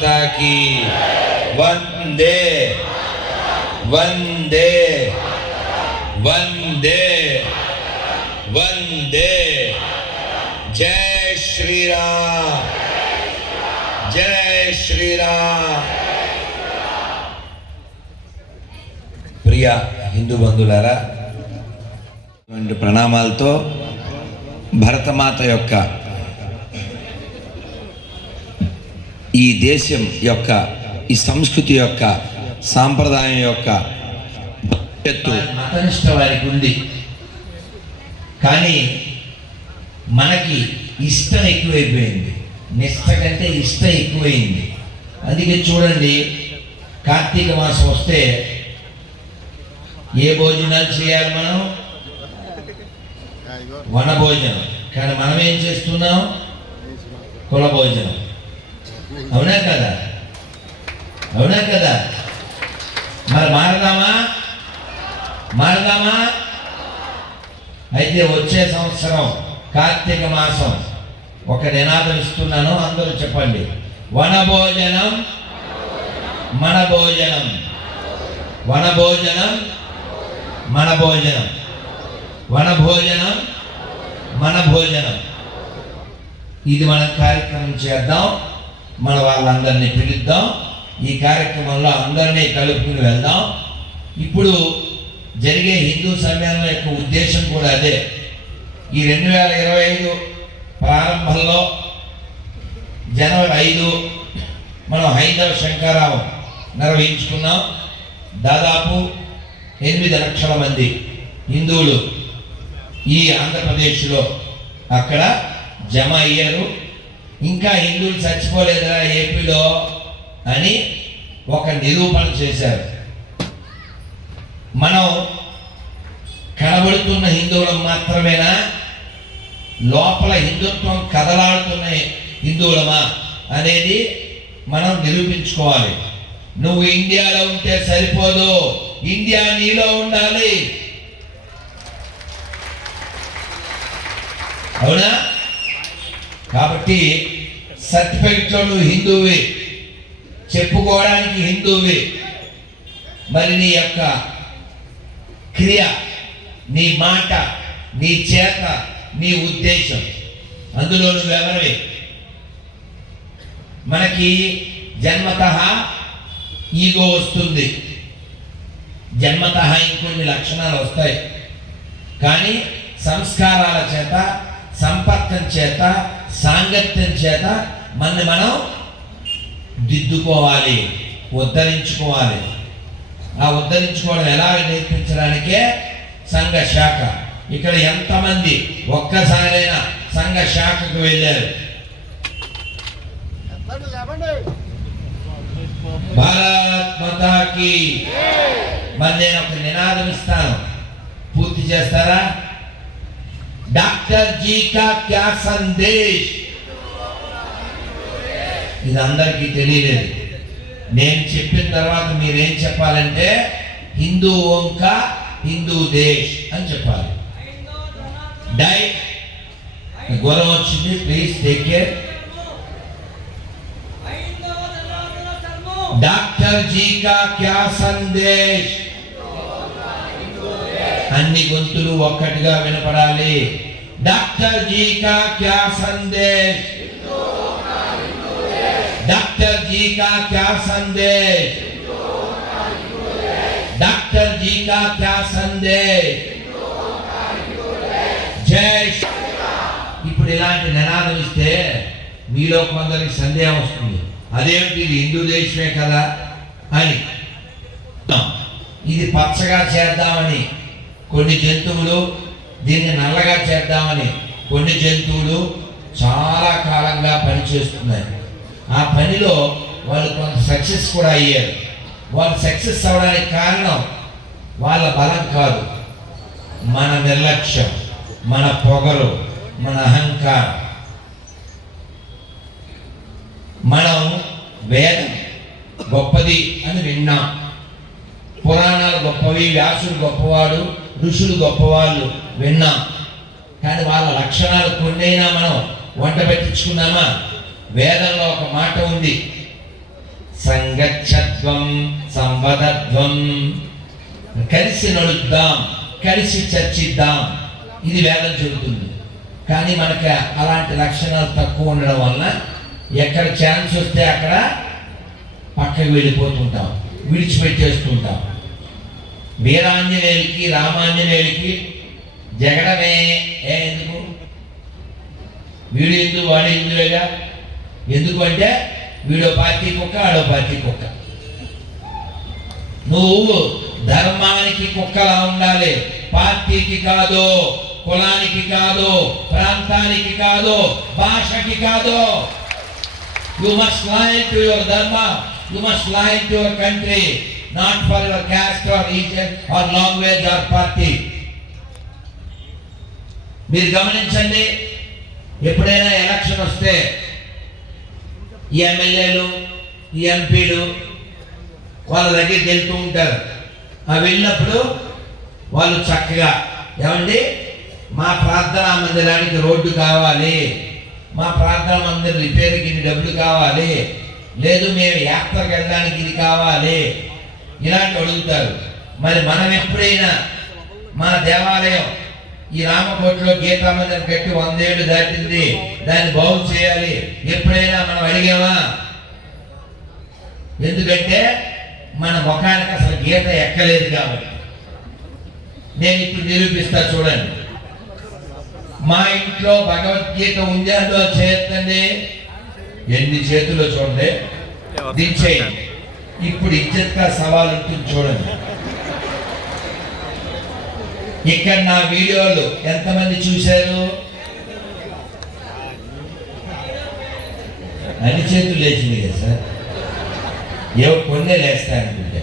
మాతా key వందే వందే వందే వందే జై శ్రీరామ్ జై శ్రీరామ్ ప్రియ హిందూ బంధువులారా ఇటువంటి ప్రణామాలతో భరతమాత యొక్క ఈ దేశం యొక్క ఈ సంస్కృతి యొక్క సాంప్రదాయం యొక్క భవిష్యత్తు మతనిష్ట వారికి ఉంది కానీ మనకి ఇష్టం ఎక్కువైపోయింది. నిష్ట కంటే ఇష్టం ఎక్కువైంది. అందుకే చూడండి కార్తీక మాసం వస్తే ఏ భోజనాలు చేయాలి మనం? వన భోజనం కానీ మనం ఏం చేస్తున్నాం? కుల భోజనం. అవునా కదా? అవునా కదా? మరి మారదామా? మారదామా? అయితే వచ్చే సంవత్సరం కార్తీక మాసం. ఒక నినాదం ఇస్తున్నాను అందరూ చెప్పండి. వన భోజనం మన భోజనం వన భోజనం మన భోజనం వన భోజనం మన భోజనం ఇది మనం కార్యక్రమం చేద్దాం. మన వాళ్ళందరినీ పిలుద్దాం. ఈ కార్యక్రమంలో అందరినీ కలుపుకుని వెళ్దాం. ఇప్పుడు జరిగే హిందూ సమ్మేళనం యొక్క ఉద్దేశం కూడా అదే. ఈ రెండు వేల ఇరవై ఐదు ప్రారంభంలో జనవరి ఐదు మనం హైందవ శంకరావం నిర్వహించుకున్నాం. దాదాపు ఎనిమిది లక్షల మంది హిందువులు ఈ ఆంధ్రప్రదేశ్లో అక్కడ జమ అయ్యారు. ఇంకా హిందువులు చచ్చిపోలేదురా ఏపీలో అని ఒక నిరూపణ చేశారు. మనం కనబడుతున్న హిందువులు మాత్రమేనా? లోపల హిందుత్వం కదలాడుతున్న హిందువులమా అనేది మనం నిరూపించుకోవాలి. నువ్వు ఇండియాలో ఉంటే సరిపోదు. ఇండియా నీలో ఉండాలి. అవునా? కాబట్టి సర్టిఫికెట్లో హిందువే. చెప్పుకోవడానికి హిందువే. మరి నీ యొక్క క్రియ నీ మాట నీ చేత నీ ఉద్దేశం. అందులో నువ్వెవరివి? మనకి జన్మత ఈగో వస్తుంది. జన్మత ఇంకొన్ని లక్షణాలు వస్తాయి. కానీ సంస్కారాల చేత సంపర్కం చేత సాంగత్యం చేత మనల్ని మనం దిద్దుకోవాలి ఉద్ధరించుకోవాలి. ఆ ఉద్ధరించుకోవడం ఎలా నేర్పించడానికే సంఘ శాఖ. ఇక్కడ ఎంతమంది ఒక్కసారైనా సంఘ శాఖకు వెళ్ళారు. భారత్ మాతాకి మరి నేను ఒక నినాదం ఇస్తాను. పూర్తి చేస్తారా? డాక్టర్ జీ కా క్యా సందేశ్? ఇది అందరికీ తెలియలేదు. నేను చెప్పిన తర్వాత మీరేం చెప్పాలంటే హిందూ ఓంక హిందూ దేశ్ అని చెప్పాలి. డై గొడవ వచ్చింది please take care doctor ji కా క్యా సందేశ్? అన్ని గొంతులు ఒక్కటిగా వినపడాలి. డాక్టర్ జీ కా క్యా సందేశ్? जी का क्या संदेश डॉक्टर డాక్టర్ का क्या संदेश జై ఇప్పుడు ఇలాంటి నినాదం ఇస్తే మీలో కొందరికి సందేహం వస్తుంది. అదేమిటి? ఇది హిందూ దేశమే కదా అని. ఇది పచ్చగా చేద్దామని. కొన్ని జంతువులు దీన్ని నల్లగా చేద్దామని. కొన్ని జంతువులు చాలా కాలంగా పనిచేస్తున్నాయి. ఆ పనిలో వాళ్ళు కొంత సక్సెస్ కూడా అయ్యారు. వాళ్ళు సక్సెస్ అవ్వడానికి కారణం వాళ్ళ బలం కాదు. మన నిర్లక్ష్యం మన పొగరు మన అహంకారం. మనం వేదం గొప్పది అని విన్నాం. పురాణాలు గొప్పవి వ్యాసుడు గొప్పవాడు ఋషులు గొప్పవాళ్ళు విన్నాం. కానీ వాళ్ళ లక్షణాలు కొన్నైనా మనం వంట పెట్టించుకున్నామా? వేదంలో ఒక మాట ఉంది. సంగచ్చత్వం సంవదత్వం. కలిసి నడుద్దాం కలిసి చర్చిద్దాం. ఇది వేదం చెబుతుంది. కానీ మనకి అలాంటి లక్షణాలు తక్కువ ఉండడం వలన ఎక్కడ ఛాన్స్ వస్తే అక్కడ పక్కకి వెళ్ళిపోతుంటాం విడిచిపెట్టేస్తుంటాం. వీరాంజనేయులకి రామాంజనేయులకి జగడమే. ఏ ఎందుకు? వీడు ఎందుకు వాడు ఎందులేగా ఎందుకు అంటే వీడో పార్టీ కుక్క ఆడో పార్టీ కుక్క. నువ్వు ధర్మానికి కుక్కలా ఉండాలి. పార్టీకి కాదు కులానికి కాదు ప్రాంతానికి కాదు భాషకి కాదు. You must line to your dharma you must line to your country not for your caste or region or language or party మీరు గమనించండి ఎప్పుడైనా ఎలక్షన్ వస్తే ఎమ్మెల్యేలు ఎంపీలు వాళ్ళ దగ్గరికి వెళ్తూ ఉంటారు. ఆ వెళ్ళినప్పుడు వాళ్ళు చక్కగా ఏమండి? మా ప్రార్థనా మందిరానికి రోడ్డు కావాలి. మా ప్రార్థనా మందిరం రిపేర్కి ఇన్ని డబ్బులు కావాలి. లేదు మేము యాత్రకు వెళ్ళడానికి ఇది కావాలి. ఇలాంటి అడుగుతారు. మరి మనం ఎప్పుడైనా మన దేవాలయం ఈ రామకోటలో గీతా మందిరం కట్టి వందేళ్ళు దాటింది. దాన్ని బాగు చేయాలి. ఎప్పుడైనా మనం అడిగామా? ఎందుకంటే మన ముఖానికి అసలు గీత ఎక్కలేదు కాబట్టి. నేను ఇప్పుడు నిరూపిస్తా చూడండి. మా ఇంట్లో భగవద్గీత ఉందా? చేతండి ఎన్ని చేతుల్లో చూడండి. దించేయండి. ఇప్పుడు ఇజ్జత్గా సవాల్ ఉంటుంది చూడండి. ఇక్కడ నా వీడియోలు ఎంతమంది చూశారు? అన్ని చేతులు లేచింది కదా సార్. ఎవరు కొన్నే లేస్తాయనుకుంటే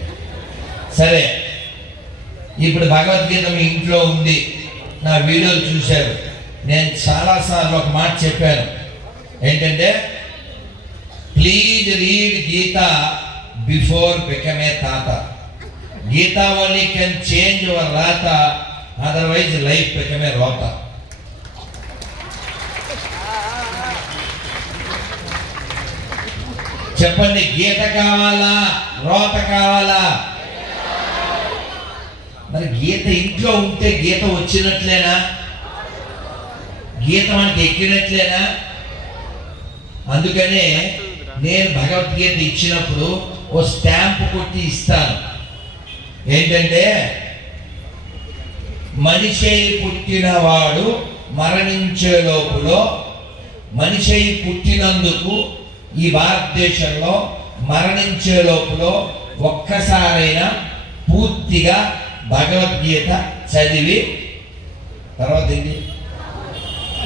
సరే ఇప్పుడు భగవద్గీత మీ ఇంట్లో ఉంది. నా వీడియోలు చూశారు. నేను చాలాసార్లు ఒక మాట చెప్పాను. ఏంటంటే please read Gita before become thatha. Gita only can change your ratha otherwise life పెట్టమే రోత చెప్పండి గీత కావాలా? రోత కావాలా? మరి గీత ఇంట్లో ఉంటే గీత వచ్చినట్లేనా? గీత మనకి ఎక్కినట్లేనా? అందుకనే నేను భగవద్గీత ఇచ్చినప్పుడు ఓ స్టాంప్ కొట్టి ఇస్తాను. ఏంటంటే మనిషి పుట్టినవాడు మరణించే లోపులో మనిషి పుట్టినందుకు ఈ భారతదేశంలో మరణించే లోపులో ఒక్కసారైనా పూర్తిగా భగవద్గీత చదివి తర్వాత ఏంటి?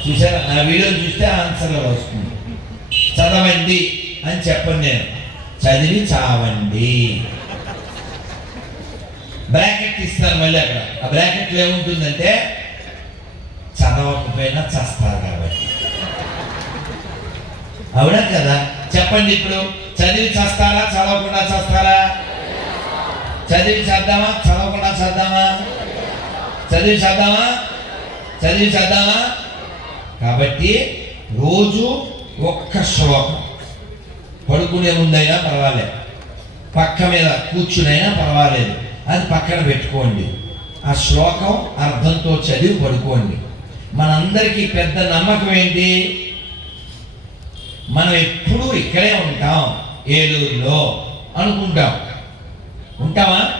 చూసారా నా వీడియో చూస్తే ఆన్సర్లో వస్తుంది. చదవండి అని చెప్పండి నేను. చదివి చావండి. బ్రాకెట్ ఇస్తారు మళ్ళీ అక్కడ. ఆ బ్రాకెట్లో ఏముంటుందంటే చదవకపోయినా చస్తారు కాబట్టి. అవునా కదా? చెప్పండి ఇప్పుడు. చదివి చస్తారా? చదవకుండా చస్తారా? చదివి చేద్దామా? చదవకుండా చేద్దామా? చదివి చేద్దామా? చదివి చేద్దామా? కాబట్టి రోజు ఒక్క శ్లోకం. పడుకునే ముందైనా పర్వాలేదు. పక్క మీద కూర్చునైనా పర్వాలేదు. అది పక్కన పెట్టుకోండి. ఆ శ్లోకం అర్థంతో చదివి పడుకోండి. మనందరికీ పెద్ద నమ్మకం ఏంటి? మనం ఎప్పుడూ ఇక్కడే ఉంటాం. ఏలూరులో అనుకుంటాం. ఉంటామా?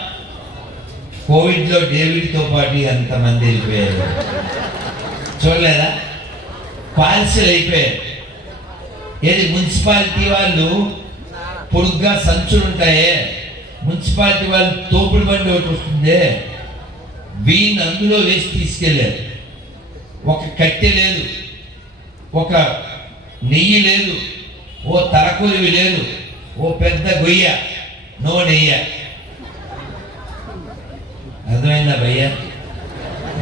కోవిడ్లో డేవిడ్తో పాటు ఎంతమంది వెళ్ళిపోయారు. చూడలేదా? పాలసీలు అయిపోయారు. ఏది మున్సిపాలిటీ వాళ్ళు పొడుగ్గా సంచులు ఉంటాయే మున్సిపాలిటీ వాళ్ళు తోపుడు బండి ఒకటి వస్తుంది. వీళ్ళని అందులో వేసి తీసుకెళ్ళారు. ఒక కట్టె లేదు. ఒక నెయ్యి లేదు. ఓ తలకొలివి లేదు. ఓ పెద్ద గొయ్య. నో నెయ్య. అర్థమైందా భయ్య?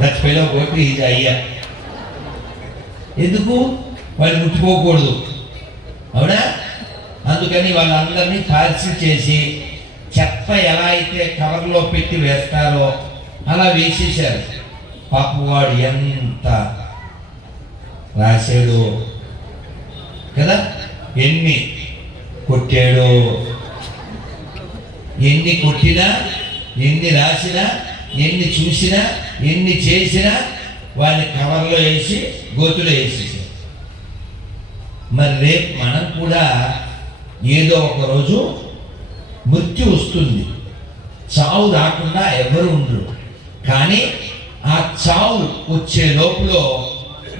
దట్ ఫెలో కోటి ఇది అయ్యా ఎందుకు? వాళ్ళు ముట్టుకోకూడదు. అవునా? అందుకని వాళ్ళందరినీ పార్సిల్ చేసి చెత్త ఎలా అయితే కవర్లో పెట్టి వేస్తారో అలా వేసేసారు పాపవాడు ఎంత రాశాడు. కదా? ఎన్ని కొట్టాడు. ఎన్ని కొట్టినా ఎన్ని రాసినా ఎన్ని చూసినా ఎన్ని చేసినా వాళ్ళని కవర్లో వేసి గోతులో వేసేసారు మరి రేపు మనం కూడా ఏదో ఒక రోజు మృత్యు వస్తుంది. చావు రాకుండా ఎవరు ఉండరు. కానీ ఆ చావు వచ్చే లోపల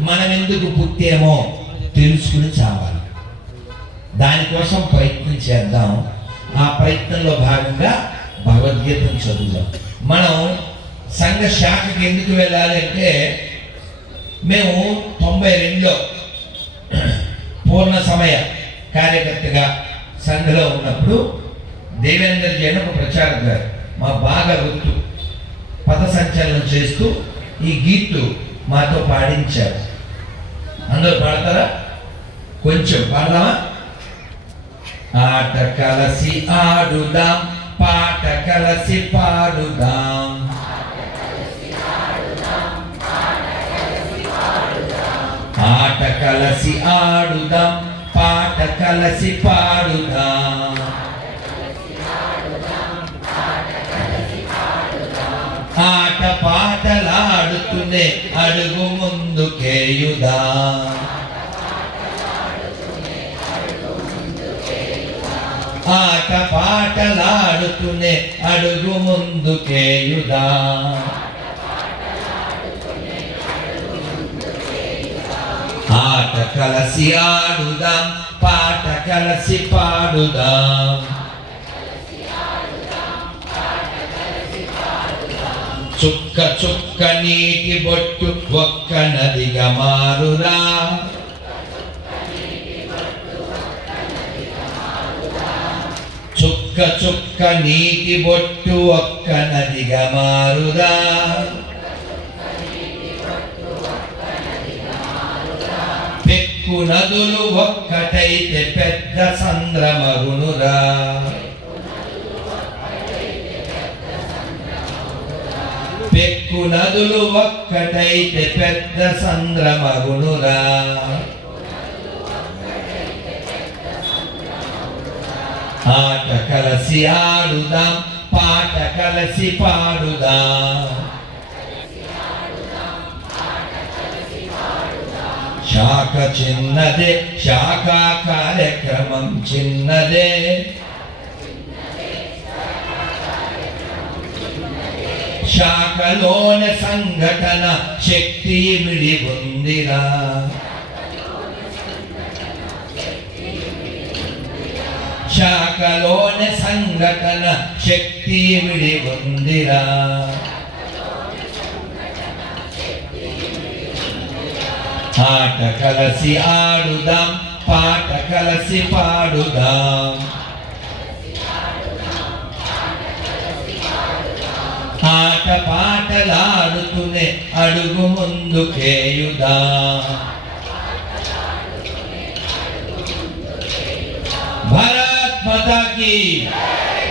మనం ఎందుకు పుట్టేమో తెలుసుకుని చావాలి. దానికోసం ప్రయత్నం చేద్దాం. ఆ ప్రయత్నంలో భాగంగా భగవద్గీతను చదువుదాం. మనం సంఘ శాఖకి ఎందుకు వెళ్ళాలి అంటే మేము తొంభై రెండులో పూర్ణ సమయ కార్యకర్తగా సంఘలో ఉన్నప్పుడు దేవేందర్ జైన్ ఒక ప్రచారక్ గారు మా బాగా గుర్తు పద సంచలనం చేస్తూ ఈ గీత్తు మాతో పాడించారు. అందరూ పాడతారా? కొంచెం పాడదామా? ఆట కలసి ఆడుదాం పాట కలసి పాడుదాం. ఆట కలసి ఆడుదాం పాట కలసి పాడుదాం. ఆట పాటలాడుతూనే అడుగు ముందుకేయుదాం ఆట పాటలాడుతూనే అడుగు ముందుకేయుదా ఆట కలసి ఆడుదాం పాట కలసి పాడుదాం. చుక్క చుక్క నీటి బొట్టు ఒక్క నదిగా మారురా. చుక్క చుక్క నీటి బొట్టు ఒక్క నదిగా మారురా. పెక్కు నదులు ఒక్కటైతే పెద్ద సంద్రమగునురా. పెక్కు ఒక్కటైతే పెద్ద సంద్రమగునురా ఆట కలసి ఆడుదాం పాట కలసి పాడుదాం. శాఖ చిన్నదే శాఖ కార్యక్రమం చిన్నదే. శాఖలోన సంఘటన శక్తి విడి ఉందిరా శాఖలోన సంఘటన శక్తి విడి ఉందిరా ఆట కలసి ఆడుదాం పాట కలసి పాడుదాం. ఆట పాటలాడుతూనే అడుగు ముందుకేయుదా భారత్ మాతా కి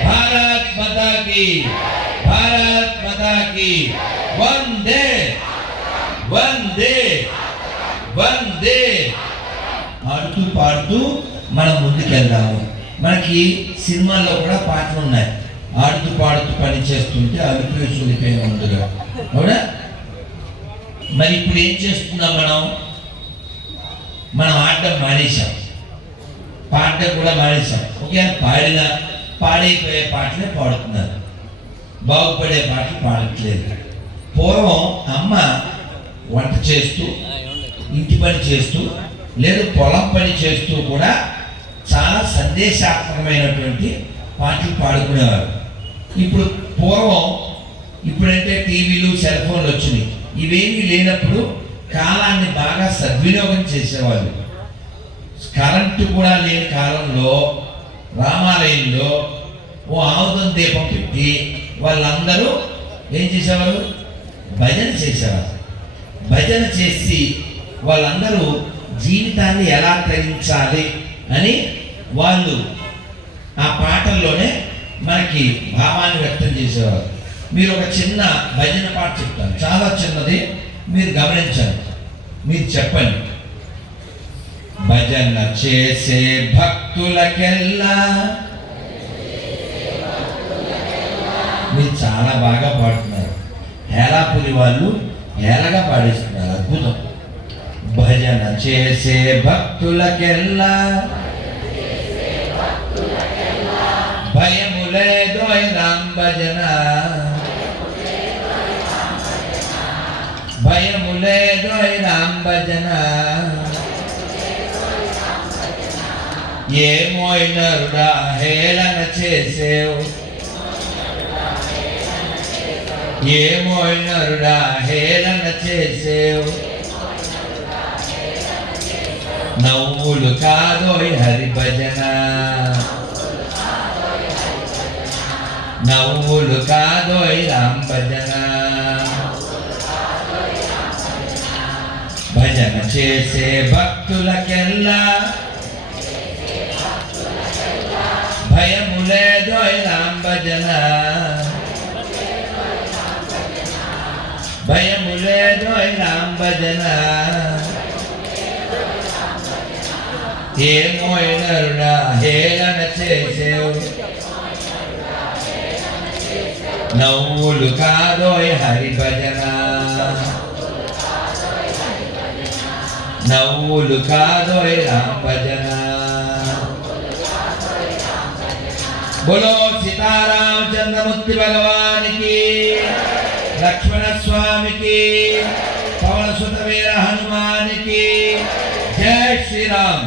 భారత్ మాతా భారత్ వందే వందే వందే. ఆడుతూ పాడుతూ మనం ముందుకెళ్దాము. మనకి సినిమాల్లో కూడా పాటలు ఉన్నాయి ఆడుతూ పాడుతూ పని చేస్తుంటే అలిపోయి చూలిపోయి ఉందిగా. అవునా? మరి ఇప్పుడు ఏం చేస్తున్నాం మనం? మనం ఆడడం మానేశాం. పాడడం కూడా మానేశాం. ఒకవేళ పాడిన పాడైపోయే పాటలే పాడుతున్నారు. బాగుపడే పాటలు పాడట్లేదు. పూర్వం అమ్మ వంట చేస్తూ ఇంటి పని చేస్తూ లేదు పొలం పని చేస్తూ కూడా చాలా సందేశాత్మకమైనటువంటి పాటలు పాడుకునేవారు. ఇప్పుడు పూర్వం ఇప్పుడైతే టీవీలు సెల్ ఫోన్లు వచ్చినాయి. ఇవేమీ లేనప్పుడు కాలాన్ని బాగా సద్వినియోగం చేసేవాళ్ళు. కరెంటు కూడా లేని కాలంలో రామాలయంలో ఓ ఆముదం దీపం పెట్టి వాళ్ళందరూ ఏం చేసేవారు భజన చేసేవారు భజన చేసి వాళ్ళందరూ జీవితాన్ని ఎలా తరించాలి అని వాళ్ళు ఆ పాటల్లోనే మనకి భావాన్ని వ్యక్తం చేసేవారు. మీరు ఒక చిన్న భజన పాట చెప్తాను చాలా చిన్నది మీరు గమనించండి. మీరు చెప్పండి. భజన చేసే భక్తులకెల్లా? మీరు చాలా బాగా పాడుతున్నారు. హేలాపురి వాళ్ళు హేలగా పాడేస్తున్నారు. అద్భుతం. భజన చేసే భక్తులకెల్లా? భయం రామ్ భజన భయములేదోయ్ రామ్ భజన. ఏమోయ్ నరుడా హేళన చేసేవు. ఏమోయ్ నరుడా హేళన చేసేవు. నవ్వులు కాదోయ్ హరి భజన. నవ్వులు కాదోయ్ రామ్ భజన భజన చేసే భక్తులకెల్లా. భయము లేదోయ్ రామ్ భజన భయము లేదోయ్ రామ్ భజన ఏమోయ్ నరుడా హేళన చేసేవు. నవ్వులు కాదోయ్ హరి భజన నవ్వులు కాదోయ్ రామ్ భజన బోలో సీతారామచంద్రమూర్తి భగవానికి లక్ష్మణ స్వామికి పవన సుత వీర హనుమానికి జై శ్రీరామ్.